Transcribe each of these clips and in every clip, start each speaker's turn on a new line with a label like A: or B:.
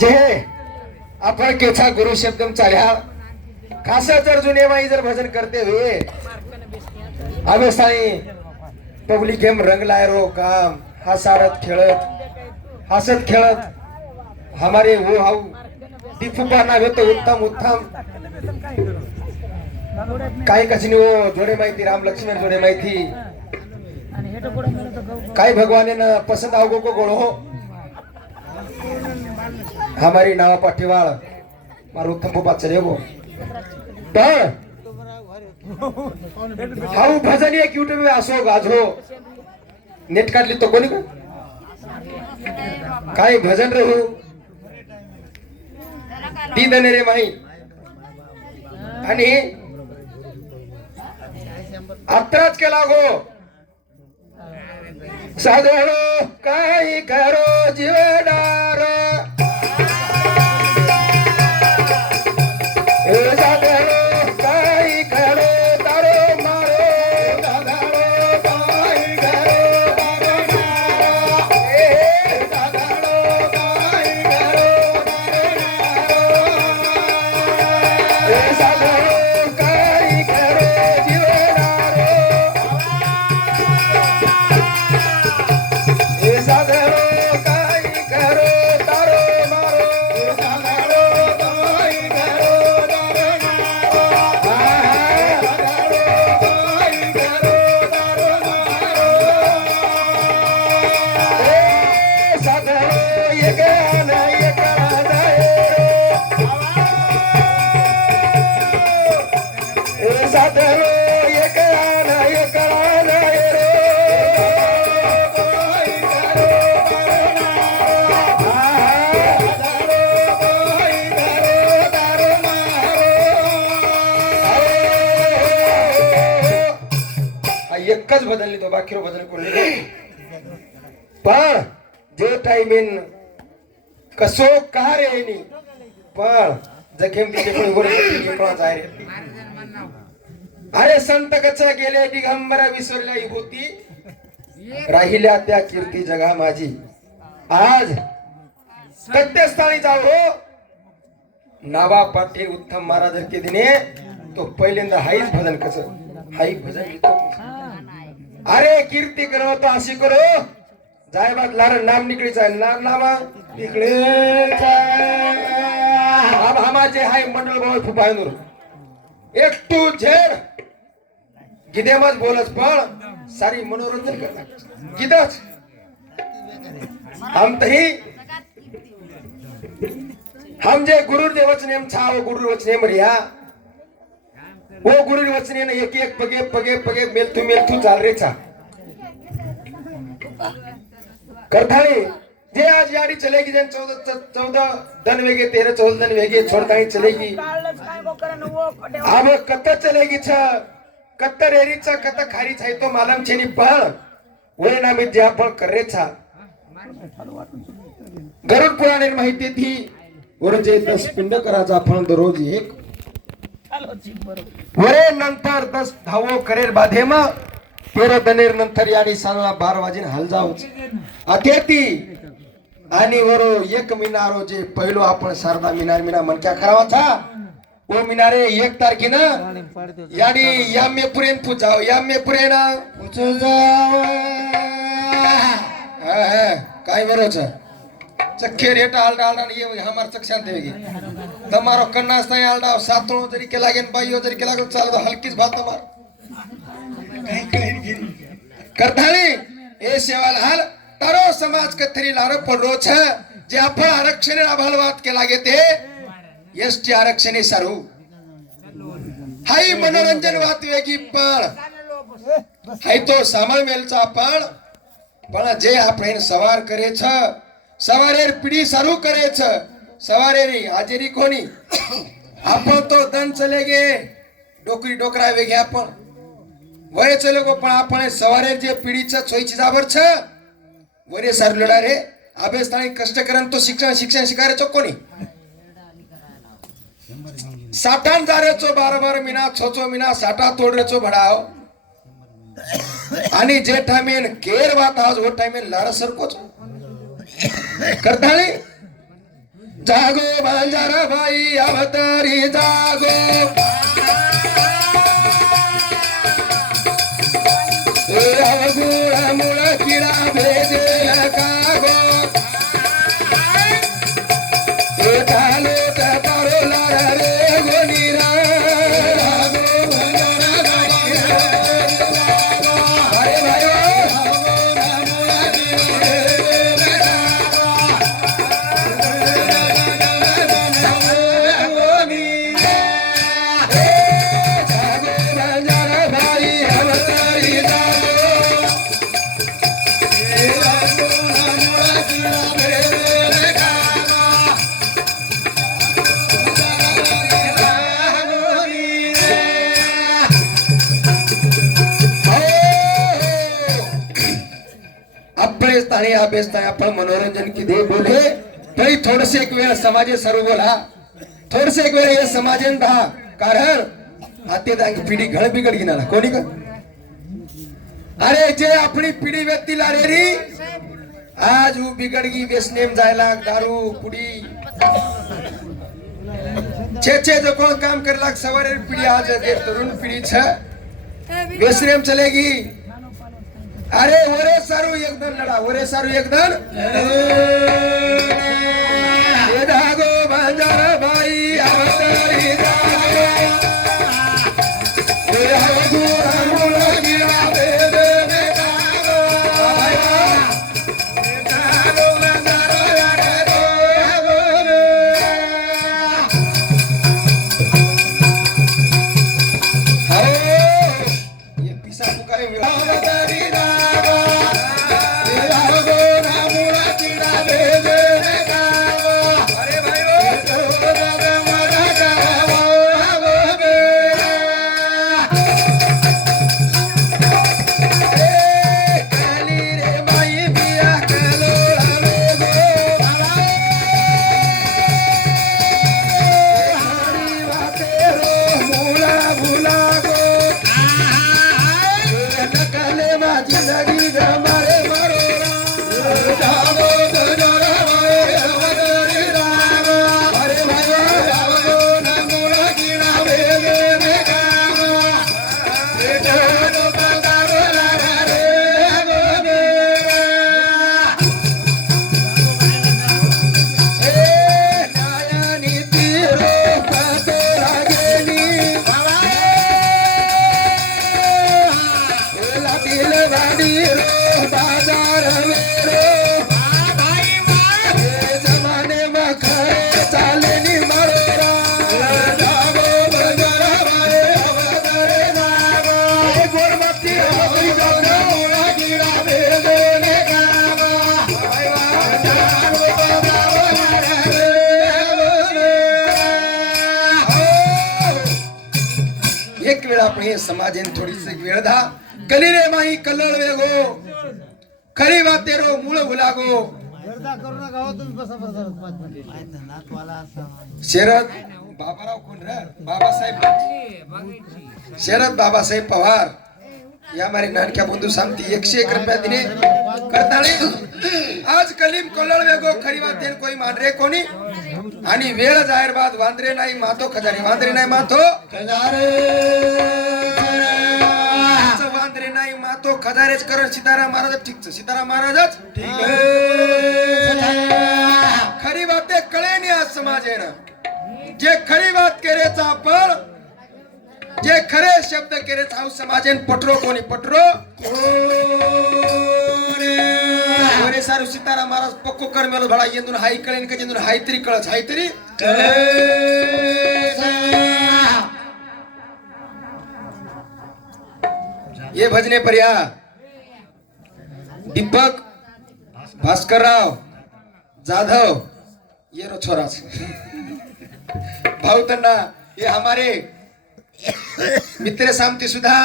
A: जे आपण केचा गुरु शब्दम चाल्या खास जर जुने माई जर भजन करते हुए आम्ही साई पब्लिक गेम रंगलाय रो काम. हसारत खेळत हसत खेळत. हमारे वो हाऊ. दिफुपा नावे तो उत्तम उत्तम. काही कचनी वो जोडे माहिती राम लक्ष्मण जोडे माहिती. काही भगवाने न पसंद आओ को गोळो. हो हमारी नाव पाठीवाळ मारो उत्तम बाबा चले गो पण हाऊ भजन एक युट्यूब असो गाजो। नेट काढली तो कोणी का? काय भजन रे हो? ती दने रे माही। आणि आत्राच केला गो। साधो काही करो जीवनार एकच बदलली तो बाकी बदल कोणी पण जे टाइमिन कसो का रे नी पण जखेम तिथे कोणी गोरे आहे रे. अरे संत कचा गेले दिगंबरा विसरल्या विभूती राहिल्या त्या कीर्ती जगा माझी. आज सत्यस्थानी जाऊ हो. नावा पाठी उत्तम महाराज के दिने तो पहिल्यांदा हाईच भजन कसं? हाई भजन. अरे कीर्ती करो तो अशी करो. जाय बात लार नाम निकळीच आहे नाम नामा निकळे जे हाय मंडळ भाऊ फुपायनूर एक टू झेड. गिदेमच बोलच पण सारी मनोरंजन करतात गिदच. हम तही. हम जे गुरुदेव वचनेम छाव वो गुरु वचनेम रिया. वो गुरु वचने ने एक एक पगे पगे पगे मेलथू मेलथू चाल रे छा करताळी जे आज याडी चलेगी जन चौदह चौदह दन वेगे तेरह चौदह दन वेगे छोड़ताई चलेगी. अब कत चलेगी छ कत रेरी छ कत खारी छ तो मालम छेनी पण वय ना विद्या कर रे छा गरुड पुराणे माहिती थी वरचे दस पिंड कराचा फळ दररोज एक वरे नंतर दस धावो करेर बाधे म तेरा दनेर नंतर यानी साला बार वाजेन हल जाओ अथेती आणि वरो एक मिनारो जे पहिलो आपण शारदा मिनार मिना मनक्या करावा था वो मिनारे एक तारखेनं याडी यामे पुरेन पुजाव यामे पुरेन पुचो जाव हा, हा, काय चखे रेट आलडा आलडा डाल ये हमार चख शांत है तमारो कन्नास से आलडा डाल सातो तरीके लागे न भाईयो केला लागे चल तो हल्की बात तो मार कहीं कहीं गिर करधाणी ए सवाल तारो समाज के लारो पडलो छ जे आपण आरक्षण रे अभाल बात के लागे थे एसटी आरक्षण ही सरू. हाई मनोरंजन बात वे की पर हाई तो सामान मेलचा पण पण जे आपण सवार करे छ સવારે પીડી સારું કરે છે સવારે ની હાજરી કોની આપણ તો દન ચલે ગે ડોકરી ડોકરા વેગે આપણ વરે ચલે ગો પણ આપણે સવારે જે પીડી છે સોઈ ચીજાબર છે વરે સારું લડા રે આબે સ્થાની કષ્ટ કરન તો શિક્ષણ શિક્ષણ શિકારે ચોખ્ખો સાઠાન જારેચો બાર બાર મિના છો છો મિના સાઠા તોડ રેચો ભડાવ आणि जे टाइमेन केर वात आज हो टाइमेन लारा सरको करताळे. जागो बांजारा बाई अवतारी जागो. गुळा मुळ किडा भेदेल सारे अभ्यासताय आपण मनोरंजन किती बोले. तरी थोडस एक वेळ समाजे सर्व बोला. थोडस एक वेळ हे समाजेन राहा. कारण आता पिढी घड बिघड घेणार. कोणी का? अरे जे आपली पिढी व्यक्ती लारेरी आज हू बिघडगी बेसनेम जायला दारू पुडी. छे छे जो कोण काम करला सवारे पिढी आज तरुण पिढी छ बेसनेम चलेगी. अरे वरे सारू एकदम लढा. वरे सारू एकदम Thank you. थोडीशी वेळ धा कलिरे माही कलळ वेगो खरी वातेरो मूळ भुलागो.
B: गर्दा करू नका हो तुम्ही बसा बसा पाच मिनिट. नातवाला असा
A: शरद बाबाराव कोण रे? बाबासाहेब शरद बाबासाहेब पवार. या मारे नानक्या बंधू सांगती एकशे एक रुपया दिने. करताळे. आज कलीम कोलळ वेगो खरी वात देन कोई मान रे कोणी. आणि वेळ जाहीर बाद वांद्रे नाही मातो खजारी वांद्रे नाही मातो. खजारे. नाही मातो खजारेच करण सीताराम महाराज ठीक सीताराम महाराजच? खरी बाते कळे नाही आज समाजेनं जे खरी बात केरेचा आपण जे खरे शब्द केरेचा हाऊ समाजेन पटरो कोणी? पटरो? अरे सारू सीताराम महाराज पक्को कर मेलो भळा येंदून हाई कळेन का येंदून हाई तरी कळच हाई तरी ये भजने पर्या दीपक भास्करराव जाधव ये रो छोरा भाऊ तन्ना ये हमारे मित्र सामती सुद्धा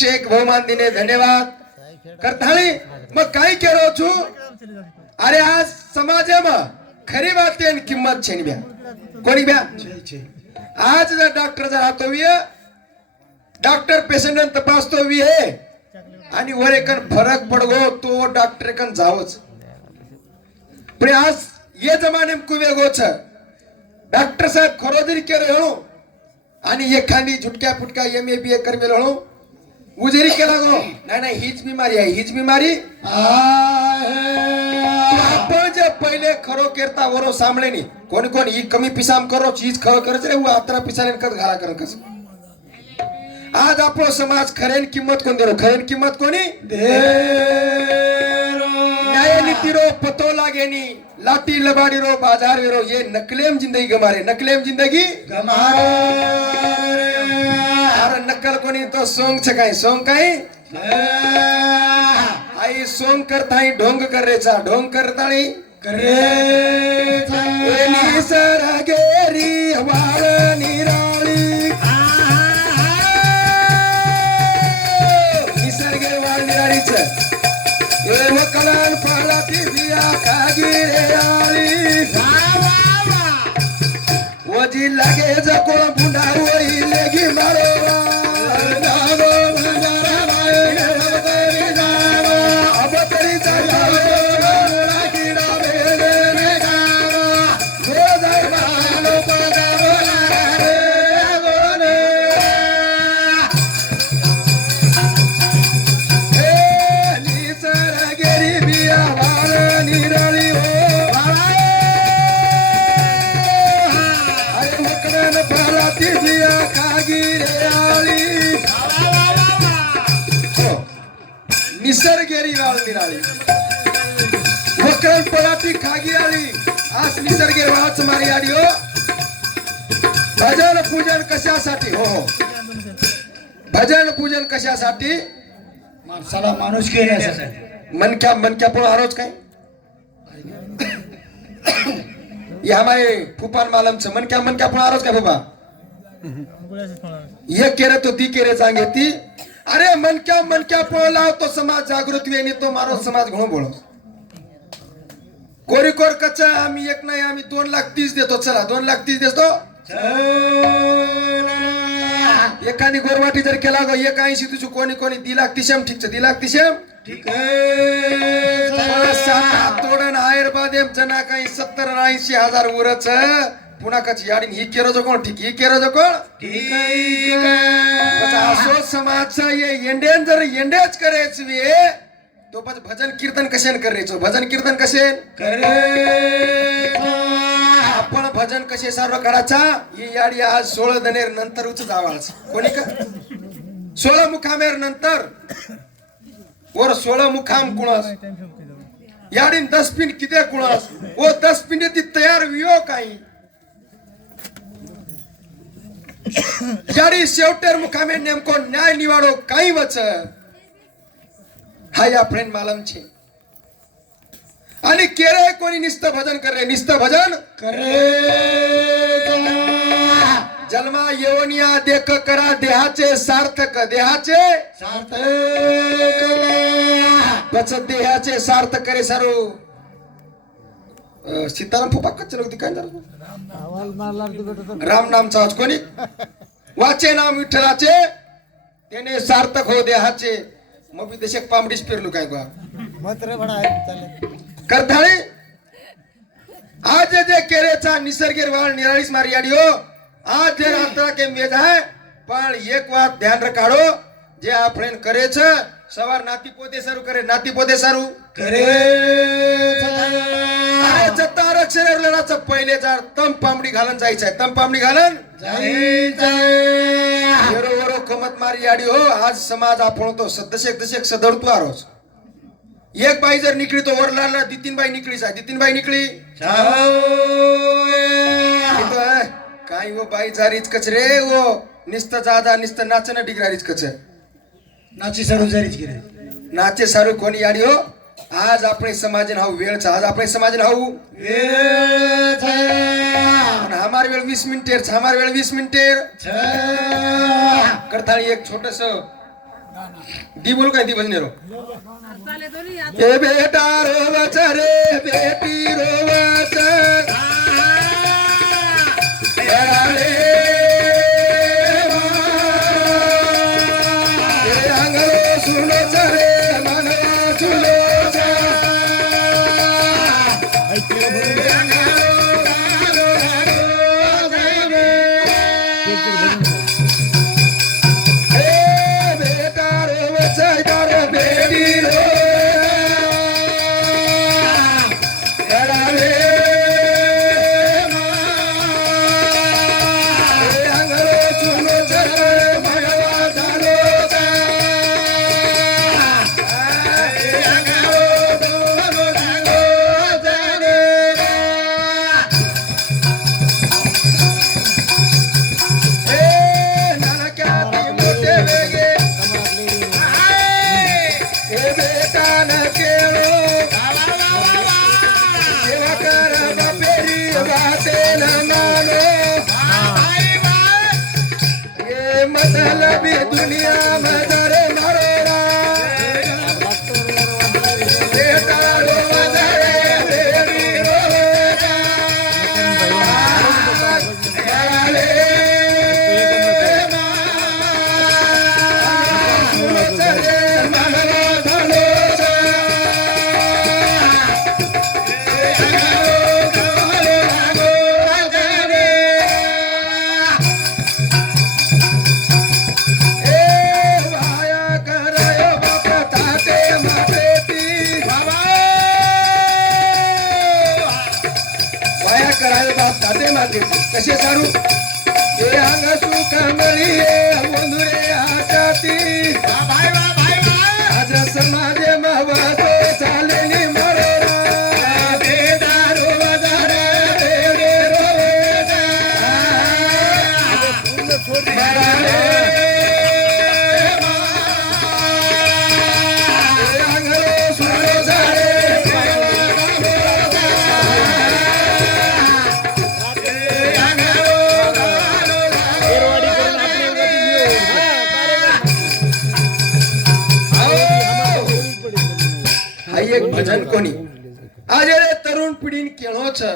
A: से एक बहुमान दिने धन्यवाद करताळी मग कह रहा छू अरे आज समाज में खरी बात किंमत छेन ब्या। कोणी ब्या? आज जर डॉक्टर जर हातो डॉक्टर पेशंट तपासतो वी हे. आणि वर एक फरक पडगो तो डॉक्टर एक जावच. पण आज ये जमाने में कुवे छ डॉक्टर साहेब खरोदरी केर हळू आणि एखादी झुटक्या फुटक्या एम ए बी ए कर हळू उजेरी केला गो. नाही नाही हीच बिमारी आहे हीच बिमारी आपण जे पहिले खरो केरता वरो सांभळे कोणी कोण ही कमी पिसाम करो चीज खरो करत रे आत्रा पिसाने कस घाला कर कसं? आज आपलो समाज खरेन किंमत कोण देरो खरेन किंमत कोणी? न्याय नीति रो पतो लागेनी. लाठी लबाडी रो बाजार वेरो ये नकलेम जिंदगी गमारे. नकलेम जिंदगी अरे नक्कल कोणी तो सोंग छ काय? सोंग काय? आई सोंग करताई ढोंग करेचा ढोंग करताई एनी सर गेरी वाळ निराळी ए वकलन फळा पिबिया कागिरे आळी वजी लागे जकोळ निसर्गेरी वाळ निराळी. मकरन फळाती खागी आळी आज निसर्गे वाच मारी आडी हो भजन पूजन कशासाठी? हो हो. भजन पूजन कशासाठी?
B: माणसाला माणूस केल्यासाठी
A: मनक्या मनक्या पण आरोच काय? ये हमारे फुपान मालमचं मनक्या मनक्या पण आरोच काय बाबा ये केरे तो ती केरे चांगे ती अरे मनक्या मनक्या पण लाव तो समाज जागृत वेणी तो मारो समाज घणो बोलो। कोरी कोर कच्चा आम्ही एक नाही आम्ही दोन लाख तीस देतो चला दोन लाख तीस देतो। एकाने गोरवाटी जर केला ग एक ऐंशी तुझी कोणी कोणी दी लाख तिशम ठीकच दी लाख तिशम
B: ठीक
A: तोडन आयर बादेम जना काही सत्तर ऐंशी हजार उरच पुणाकाची याडीन ही केरो जो कोण ठीक ही केरो जो कोण ठीक असो समाजचा ये येंडेन जर येंडेच करेच वे तो पण भजन कीर्तन कशेन करायचो? भजन कीर्तन कशेन? करे. आपण भजन कसे सर्व करायचा? ही याडी आज सोळा दनेर नंतर उच जावायचं कोणी का? सोळा मुखामेर नंतर. वर सोळा मुखाम कुणास याडीन दस पिन किती कुणास ओ दस पिन ती तयार वियो काही. याडी शेवटेर मुखामे नेमको न्याय निवाडो काही वच हा या फ्रेंड मालम છે आणि केरे कोणी निस्त भजन करे? निस्त भजन जन्मा येवनिया देख करा देहाचे सार्थक देहाचे बचत देहाचे सार्थ करे सारो. अं, सीताराम फुपा कच्चे होती काय झालं
B: आवाज मारला तू भेटत
A: राम नामचा वाच कोणी वाचे नाम विठ्ठलाचे त्याने सार्थक हो देहाचे मग मी देशक पामडीच फिरलो काय बा
B: मत रे बडा चालेल
A: करताळे आज जे केरेचा निसर्गेर वाळ निराळीस मारी आडी हो आज जे रात्र केम वेद है पण एक વાત ધ્યાન રખાડો જે આ ફ્રેન્ડ કરે છે સવાર નાતી પોતે સારું કરે નાતી પોતે સારું अरे जत्ता आरक्षण लढाचं पहिले जार तम पामडी घालून जायचंय. तम पामडी घालून? बरोबर कमत मारी आडी हो. आज समाज आपण तो सदस्यक दशक सदरतो आरोच एक बाई जर निकळी तो वर लागला दितीन बाई निकळीच आहे दितीन बाई निकळी. काय वो बाई जारीच कच रे वो. निस्त जादा निस्त नाचणं डिग्रारीच कच
B: नाची सरू जरीच गेले
A: नाचे सारू कोणी याडी हो? आज આપણે સમાજને હાવ વેળ છે આજ આપણે સમાજને હાવ અને અમારી વેળ વીસ મિનિટેર છે અમારી વેળ વીસ મિનિટેર કરતાળી એક છોટસ દી બોલું કઈ દી ભજનેરો એ બેટા રોવચ રે બેટી રોવચ એરા રે कसे सारू हे अंग सुख मिळी बंधुरे हाताती. आज समाजे महवातो चालेली मरोरा છે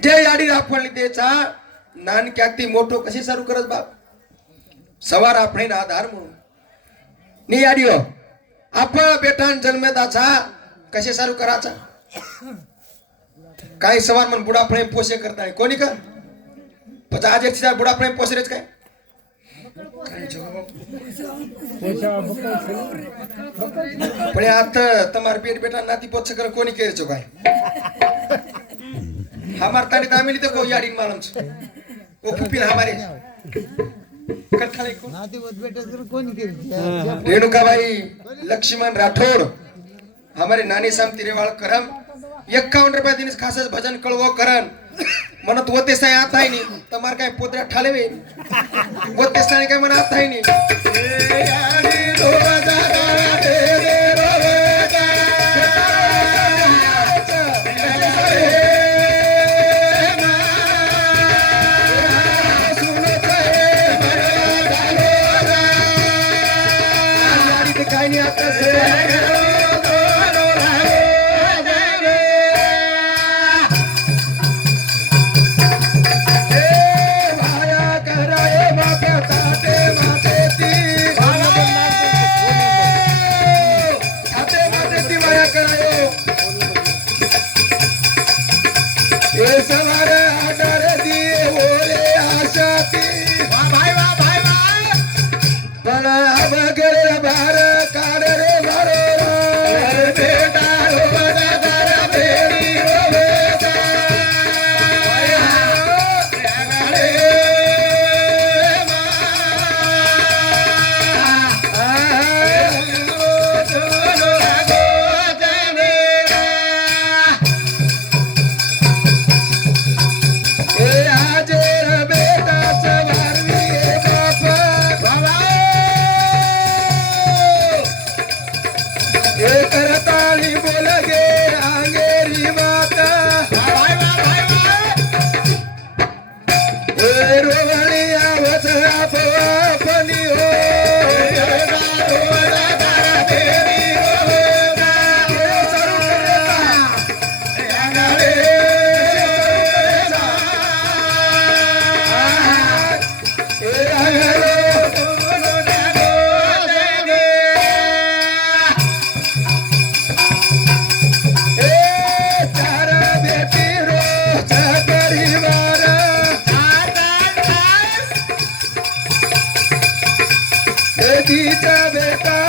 A: જે યાડી રાખવા લીધે ચા નાન ક્યાંકથી મોટો કશી શરૂ કરસ બાપ સવાર આપણે ના આધાર મૂળ ની યાડીઓ આપણા બેઠા જન્મેતા ચા કશે સારું કરા ચા કાંઈ સવાર મને બુડાપણે પોસે કરતા નહીં. કોની કર પછી આજે સીધા બુડાપણે પોસે જ કાંઈ पण आत तमार पेट बेटा नाती पोच कर कोणी केर चो काय हमार ताने तामिल तो को यारीन
B: मालम छो को फुपिल हमारे रेणुका
A: भाई लक्ष्मण राठौड़ हमारे नानी साम तिरेवाल करम इक्यावन खास भजन कड़वो करन म्हणत होते साय आता नाही तर मार काय पोत्र्यात ठालवे होते साय काय म्हणत आता नाही ए Yeah. ತೀಟಬೇಕಾ